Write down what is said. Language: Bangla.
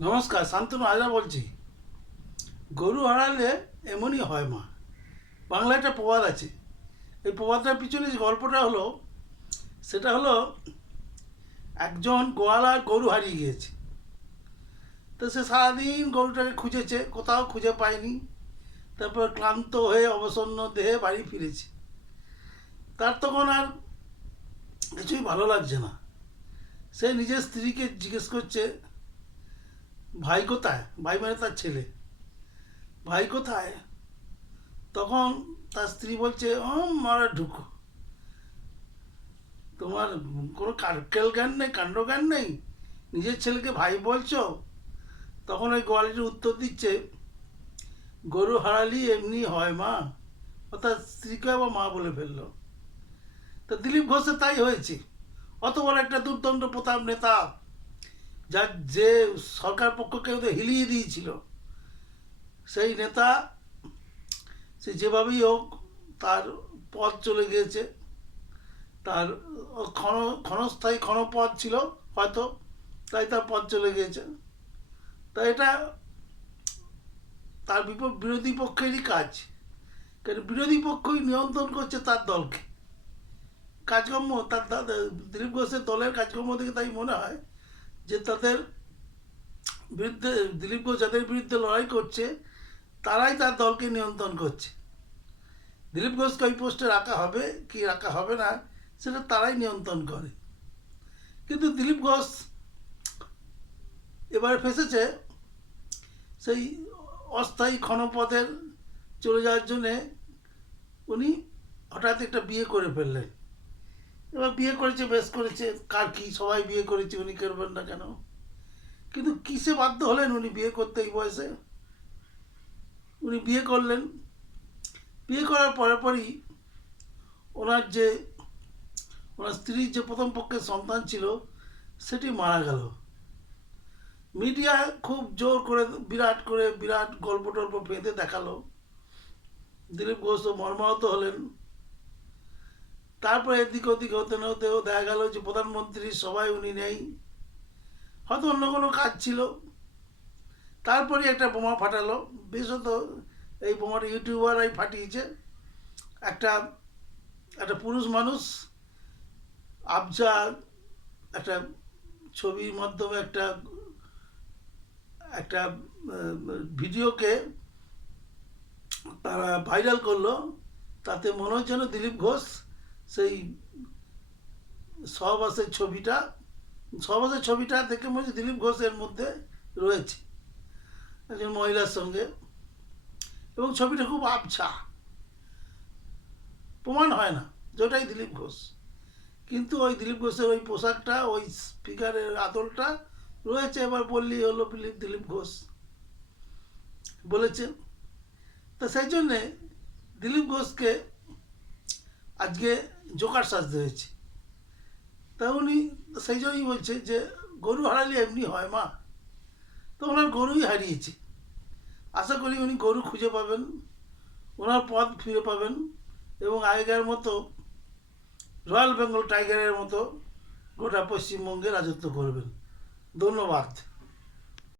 নমস্কার, শান্তনু হাজরা বলছি। গরু হারালে এমনই হয় মা। বাংলায় একটা প্রবাদ আছে। এই প্রবাদটার পিছনে যে গল্পটা হলো, সেটা হলো একজন গোয়ালার গরু হারিয়ে গিয়েছে। তো সে সারাদিন গরুটাকে খুঁজেছে, কোথাও খুঁজে পায়নি। তারপর ক্লান্ত হয়ে অবসন্ন দেহে বাড়ি ফিরেছে। তার তখন আর কিছুই ভালো লাগছে না। সে নিজের স্ত্রীকে জিজ্ঞেস করছে ভাই কোথায়? ভাই মানে তার ছেলে। ভাই কোথায়? তখন তার স্ত্রী বলছে, ও, মারা ঢুকো। তোমার কোনো কারকেল জ্ঞান নেই, কাণ্ড জ্ঞান নেই? নিজের ছেলেকে ভাই বলছো? তখন ওই গোয়ালিটির উত্তর দিচ্ছে, গরু হারালি এমনি হয় মা। অর্থাৎ স্ত্রীকে আবার মা বলে ফেলল। তা দিলীপ ঘোষের তাই হয়েছে। অত বড় একটা দুর্দণ্ড প্রতাপ নেতা যার যে সরকার পক্ষকে ওদের হিলিয়ে দিয়েছিল, সেই নেতা সে যেভাবেই হোক তার পদ চলে গিয়েছে। তার ক্ষণ, ক্ষণস্থায়ী ক্ষণপদ ছিল হয়তো, তাই তার পদ চলে গিয়েছে। তা এটা তার বিপ বিরোধী পক্ষেরই কাজ। কারণ বিরোধী পক্ষই নিয়ন্ত্রণ করছে তার দলকে। কাজকর্ম, তার দিলীপ ঘোষের দলের কাজকর্ম থেকে তাই মনে হয় যে তাদের বিরুদ্ধে, দিলীপ ঘোষ যাদের বিরুদ্ধে লড়াই করছে, তারাই তার দলকে নিয়ন্ত্রণ করছে। দিলীপ ঘোষকে ওই পোস্টে রাখা হবে কি রাখা হবে না, সেটা তারাই নিয়ন্ত্রণ করে। কিন্তু দিলীপ ঘোষ এবারে ফেসেছে সেই অস্থায়ী ক্ষণপথের চলে যাওয়ার জন্যে। উনি হঠাৎ একটা বিয়ে করে ফেললেন। এবার বিয়ে করেছে, বেশ করেছে। কার কি, সবাই বিয়ে করেছে, উনি করবেন না কেন? কিন্তু কিসে বাধ্য হলেন উনি বিয়ে করতে এই বয়সে? উনি বিয়ে করলেন। বিয়ে করার পরে পরই ওনার যে, ওনার স্ত্রীর যে প্রথম পক্ষের সন্তান ছিল, সেটি মারা গেল। মিডিয়া খুব জোর করে, বিরাট করে, বিরাট গল্প টল্প বেঁধে দেখাল। দিলীপ ঘোষও মর্মাহত হলেন। তারপরে এদিক ওদিক হতে না হতেও দেখা গেল যে প্রধানমন্ত্রীর সবাই উনি নেই। হয়তো অন্য কোনো কাজ ছিল। তারপরে একটা বোমা ফাটালো। বিশেষত এই বোমাটা ইউটিউবাররাই ফাটিয়েছে। একটা একটা পুরুষ মানুষ আবজা একটা ছবির মাধ্যমে একটা একটা ভিডিওকে তারা ভাইরাল করল। তাতে মনে হচ্ছে দিলীপ ঘোষ সেই সহবাসের ছবিটা সহবাসের ছবিটা দেখে মনে হচ্ছে দিলীপ ঘোষ এর মধ্যে রয়েছে। একজন মহিলার সঙ্গে। এবং ছবিটা খুব আবছা। প্রমাণ হয় না যেটাই দিলীপ ঘোষ। কিন্তু ওই দিলীপ ঘোষের ওই পোশাকটা, ওই স্পিকারের আদলটা রয়েছে। এবার বললি হলো দিলীপ দিলীপ ঘোষ বলেছেন। তা সেই জন্যে দিলীপ ঘোষকে আজকে জোকার সাজতে হয়েছে। তা উনি সেই জন্যই বলছে যে, গরু হারালে এমনি হয় মা। তো ওনার গরুই হারিয়েছে। আশা করি উনি গরু খুঁজে পাবেন, ওনার পথ ফিরে পাবেন এবং আগেকার মতো রয়্যাল বেঙ্গল টাইগারের মতো গোটা পশ্চিমবঙ্গে রাজত্ব করবেন। ধন্যবাদ।